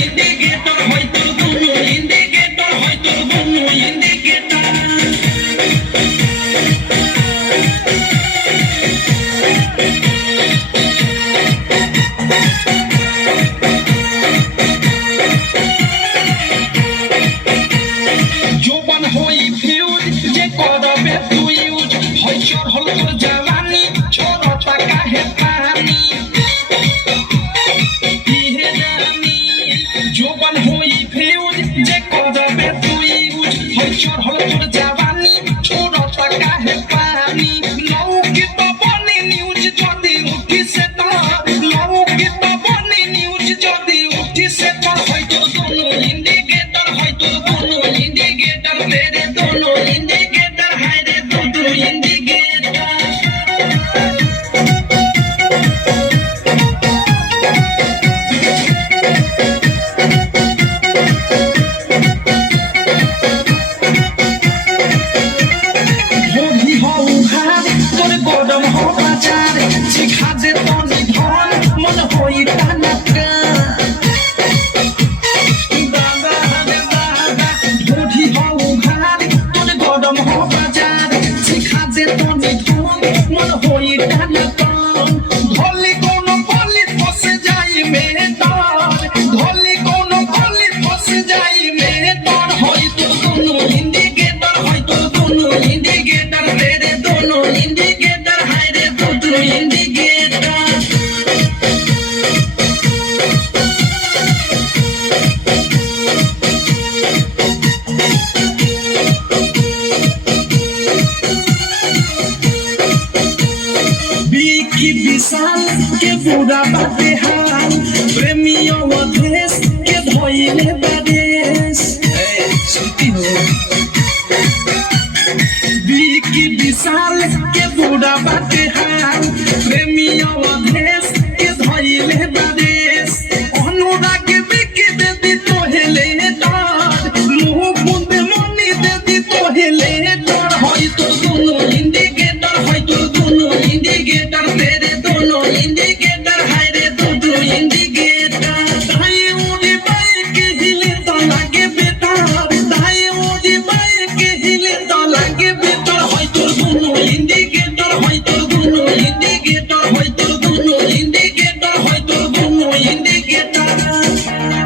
indicator হয়তো দুনো indicator হয়তো দুনো ইন্ডিকেটর জোবান হই ফিউজ যে করবে তুই ইউজ হয় চোর হল তোর জাওয়ানি ছোট টাকা হে পানি ইহে জানি জোবান হই ফিউজ যে করবে তুই ইউজ হয় চোর হল তোর জাওয়ানি ছোট টাকা হে পানি লৌকিত বনি নিউজ যদি উঠি সে তার লৌকিত বনি নিউজ যদি উঠি সে তার হয়তো দুনো ইন্ডিকেটর হয়তো দুনো ইন্ডিকেটর মেরে দুনো ইন্ডিকেটর হায় রে দুটো ইন্ডিকেটর গরম হওয়া চার শিখাতে তনি ধন মন হই টানাকা দাদা দাদা বুঝি হও ঘাট তোর গরম হওয়া চার শিখাতে তনি ধন মন হই টানাকা ধলি কোন পলি ফসে যাই মেরে তার ধলি কোন পলি ফসে যাই মেরে তার হয়তো দুনো ইন্ডিকেটর হয়তো দুনো ইন্ডিকেটর মেরে দুনো ইন্ডিকেটর হায় রে দুটো ইন্ডিকেটর বিকি বিশাল के बुरा बाते हाल प्रेमियों अधेश के धोइले बादेश सुनती हो विकी विशाल के बुरा बाते हाल